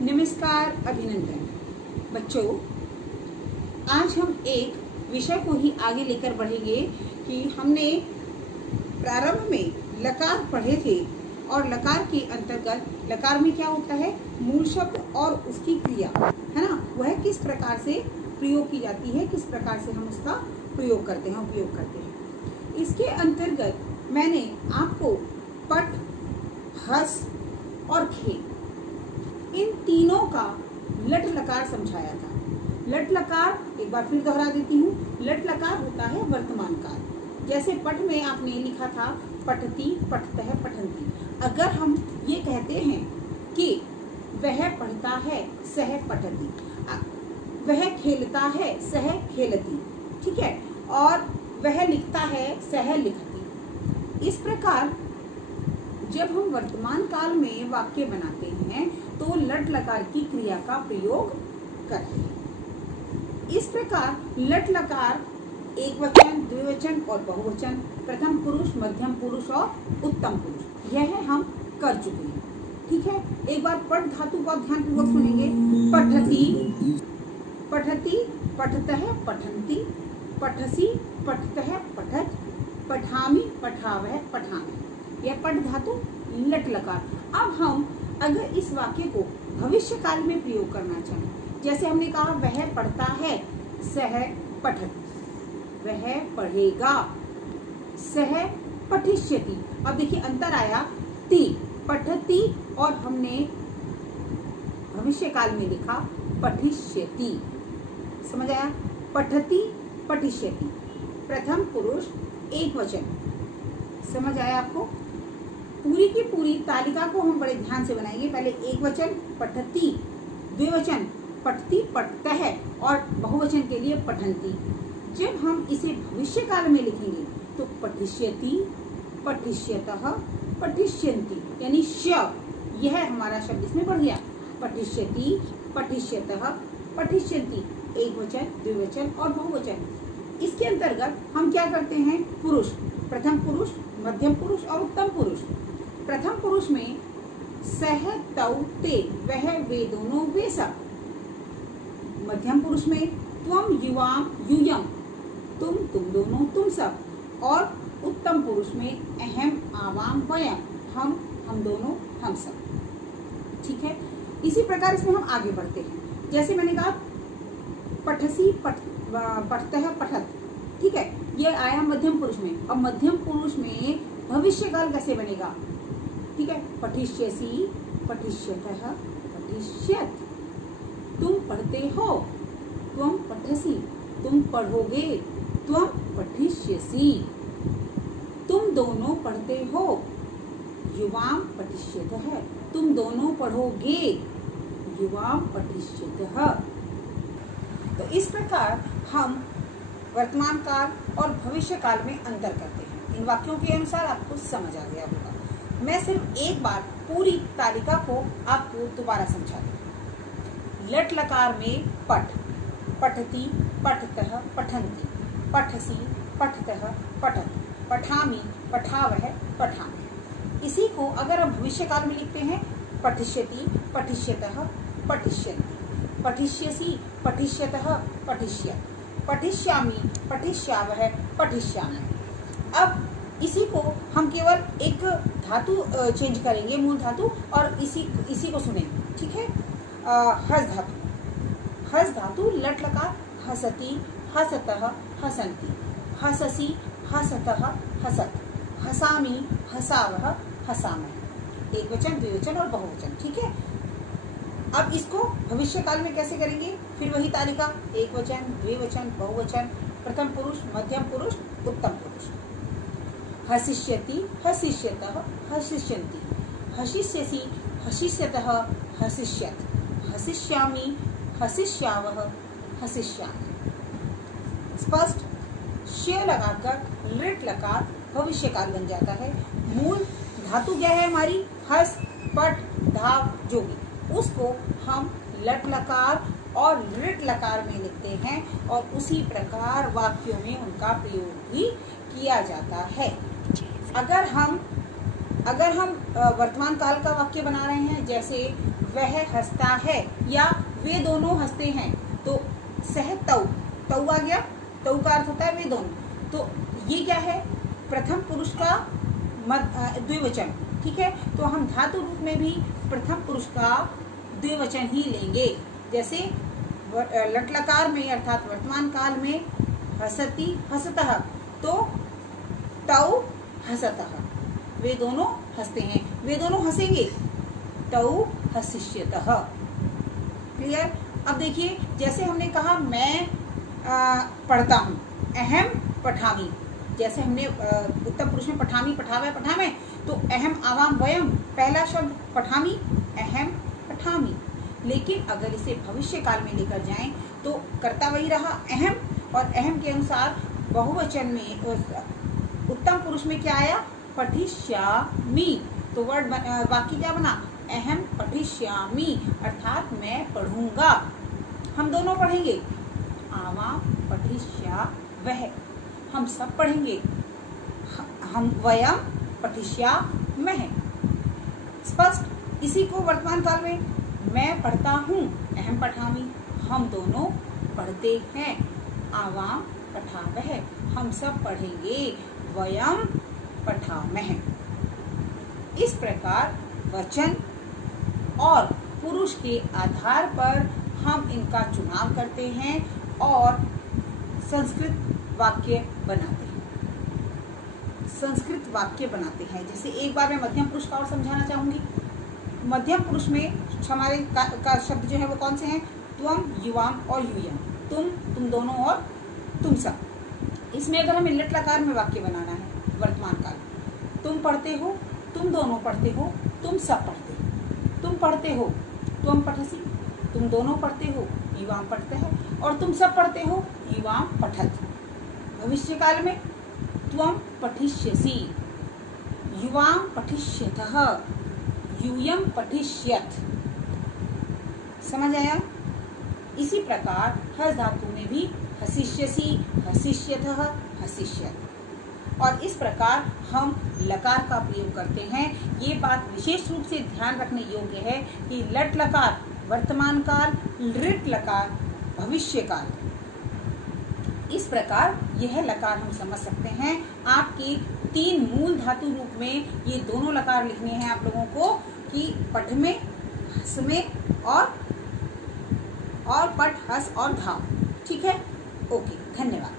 नमस्कार, अभिनंदन। बच्चों, आज हम एक विषय को ही आगे लेकर बढ़ेंगे कि हमने प्रारंभ में लकार पढ़े थे और लकार के अंतर्गत लकार में क्या होता है, मूल शब्द और उसकी क्रिया है ना, वह किस प्रकार से प्रयोग की जाती है, किस प्रकार से हम उसका प्रयोग करते हैं, उपयोग करते हैं। इसके अंतर्गत मैंने आपको पट, हस और खे इन तीनों का लट लकार समझाया था। लट लकार एक बार फिर दोहरा देती हूँ। लट लकार होता है वर्तमान काल। जैसे पट में आपने लिखा था पठती, पठतः, पठन्ति। अगर हम ये कहते हैं कि वह पढ़ता है, सह पठती, वह खेलता है, सह खेलती, ठीक है, और वह लिखता है, सह लिखती। इस प्रकार जब हम वर्तमान काल में वाक्य बनाते हैं तो लट लकार की क्रिया का प्रयोग करते हैं। इस प्रकार लट लकार एक वचन, द्विवचन और बहुवचन, प्रथम पुरुष, मध्यम पुरुष और उत्तम पुरुष, यह हम कर चुके हैं। ठीक है, एक बार पट धातु को ध्यानपूर्वक सुनेंगे। पठती, पठती, पठतः, पठन्ति, पठसी, पठतः, पठत, पठामि, पठावः, पठामि। यह पट धातु लट लकार। अब हम अगर इस वाक्य को भविष्य काल में प्रयोग करना चाहें, जैसे हमने कहा वह पढ़ता है, सह पठत, वह पढ़ेगा, सह पठिष्यति। अब देखिए अंतर आया, ती पठती और हमने भविष्य काल में लिखा पठिष्यति। समझ आया? पठती, पठिष्यति, प्रथम पुरुष एक वचन। समझ आया आपको? पूरी की पूरी तालिका को हम बड़े ध्यान से बनाएंगे। पहले एक वचन पठती, द्विवचन पठती, पठतः और बहुवचन के लिए पठन्ति। जब हम इसे भविष्य काल में लिखेंगे तो पठिष्यति, पठिष्यतः, पठिष्यन्ति, यानी श, यह हमारा शब्द इसमें बढ़ गया। पठिष्यति, पठिष्यतः, पठिष्यन्ति, एक वचन, द्विवचन और बहुवचन। इसके अंतर्गत हम क्या करते हैं, पुरुष, प्रथम पुरुष, मध्यम पुरुष और उत्तम पुरुष। प्रथम पुरुष में सह, तौ, ते, वह, वे दोनों, वे सब। मध्यम पुरुष में त्वम, युवाम, यूयम, तुम दोनों, तुम सब। और उत्तम पुरुष में अहम, आवाम, वयम, हम दोनों, हम सब। ठीक है, इसी प्रकार इसमें हम आगे बढ़ते हैं। जैसे मैंने कहा पठसी, पठतः, पठत, ठीक है, ये आया मध्यम पुरुष में। अब मध्यम पुरुष में भविष्य काल कैसे बनेगा? ठीक है, पठिष्यसि, पठिष्यतः, पठिष्यत, तुम पढ़ते हो, त्वम पठसि, तुम पढ़ोगे, त्वम पठिष्यसि, तुम दोनों पढ़ते हो, युवाम पठिष्यतः, तुम दोनों पढ़ोगे, युवाम पठिष्यतः। तो इस प्रकार हम वर्तमान काल और भविष्य काल में अंतर करते हैं। इन वाक्यों के अनुसार आपको समझ आ गया होगा। मैं सिर्फ एक बार पूरी तालिका को आपको दोबारा समझा दूं। लट लकार में पठ, पठती, पठतः, पठन्ति, पठसी, पठतः, पठत, पठामि, पठावः, पठामि। इसी को अगर हम भविष्य काल में लिखते हैं, पठिष्यति, पठिष्यतः, पठिष्यन्ति, पठिष्यसि, पठिष्यतः, पठिष्यत्, पठिष्यामि, पठिष्यावः, पठिष्यामि। अब इसी को हम केवल एक धातु चेंज करेंगे, मूल धातु, और इसी को सुनेंगे। ठीक है, हस धातु, हस धातु लट लकार, हसति, हसतः, हसन्ति, हससि, हसतः, हसत, हसामि, हसावः, हसामः। एक वचन, द्विवचन और बहुवचन। ठीक है, अब इसको भविष्य काल में कैसे करेंगे? फिर वही तालिका, एक वचन, द्विवचन, बहुवचन, प्रथम पुरुष, मध्यम पुरुष, उत्तम पुरुष। हसिष्यति, हसिष्यतः, हसिष्यन्ति, हसिष्यसि, हसिष्यतः, हसिष्यत्, हसिष्यामि, हसिष्यावः, हसिष्यामि। स्पष्ट? श लगाकर लट लकार भविष्य काल बन जाता है। मूल धातु क्या है हमारी? हस, पट, धाव, जोगी। उसको हम लट लकार और लृट लकार में लिखते हैं और उसी प्रकार वाक्यों में उनका प्रयोग भी किया जाता है। अगर हम वर्तमान काल का वाक्य बना रहे हैं, जैसे वह हंसता है, या वे दोनों हंसते हैं। तो सह तौ, तौ आ गया, तौ का अर्थ होता है वे दोनों। तो ये क्या है, प्रथम पुरुष का द्विवचन, ठीक है। तो हम धातु रूप में भी प्रथम पुरुष का द्विवचन ही लेंगे। जैसे लट लकार में अर्थात वर्तमान काल में हसती हसतः, तो तौ हसतः, वे दोनों हंसते हैं, वे दोनों हंसेंगे, तौ हसिष्यतः। क्लियर। अब देखिए, जैसे हमने कहा मैं पढ़ता हूँ, अहम पठामि। जैसे हमने उत्तम पुरुष में पठामि, पठावे, पठामे, तो अहम, आवाम, वयम, पहला शब्द पठामि, अहम पठामि। लेकिन अगर इसे भविष्य काल में लेकर जाएं तो कर्ता वही रहा अहम, और अहम के अनुसार बहुवचन में उत्तम पुरुष में क्या आया, पठिष्यामि। तो वर्ड वाक्य क्या बना, अहम पठिष्यामि, अर्थात मैं पढ़ूंगा। हम दोनों पढ़ेंगे, आवाम पठिष्यावः, हम सब पढ़ेंगे, हम वयम पठिष्यामः। स्पष्ट। इसी को वर्तमान काल में मैं पढ़ता हूँ, अहम पठामि, हम दोनों पढ़ते हैं, आवाम पठावः, हम सब पढ़ेंगे, वयम पठामः। इस प्रकार वचन और पुरुष के आधार पर हम इनका चुनाव करते हैं और संस्कृत वाक्य बनाते हैं, संस्कृत वाक्य बनाते हैं। जैसे एक बार मैं मध्यम पुरुष का और समझाना चाहूंगी। मध्यम पुरुष में हमारे का शब्द जो है वो कौन से हैं, त्वम, युवाम और यूयम, तुम दोनों और तुम सब। इसमें अगर हमें लट लकार में वाक्य बनाना है वर्तमान काल, तुम पढ़ते हो, तुम दोनों पढ़ते हो, तुम सब पढ़ते हो, तुम पढ़ते हो, त्वम पठसि, तुम दोनों पढ़ते हो, युवाम पढ़ते हैं, और तुम सब पढ़ते हो, युवाम पठत। भविष्य काल में त्वम पठिष्यसि, युवाम पठिष्यतः, यूयम पठिष्यत। समझ आया। इसी प्रकार हस धातु में भी हसिष्यसि, हसिष्यतः, हसिष्यत। और इस प्रकार हम लकार का प्रयोग करते हैं। ये बात विशेष रूप से ध्यान रखने योग्य है कि लट लकार वर्तमान काल, लृट लकार भविष्य काल, इस प्रकार यह लकार हम समझ सकते हैं। आपकी 3 मूल धातु रूप में ये दोनों लकार लिखने हैं आप लोगों को, कि पठ में, हस में, और पठ, हस और धाव। ठीक है, ओके, धन्यवाद।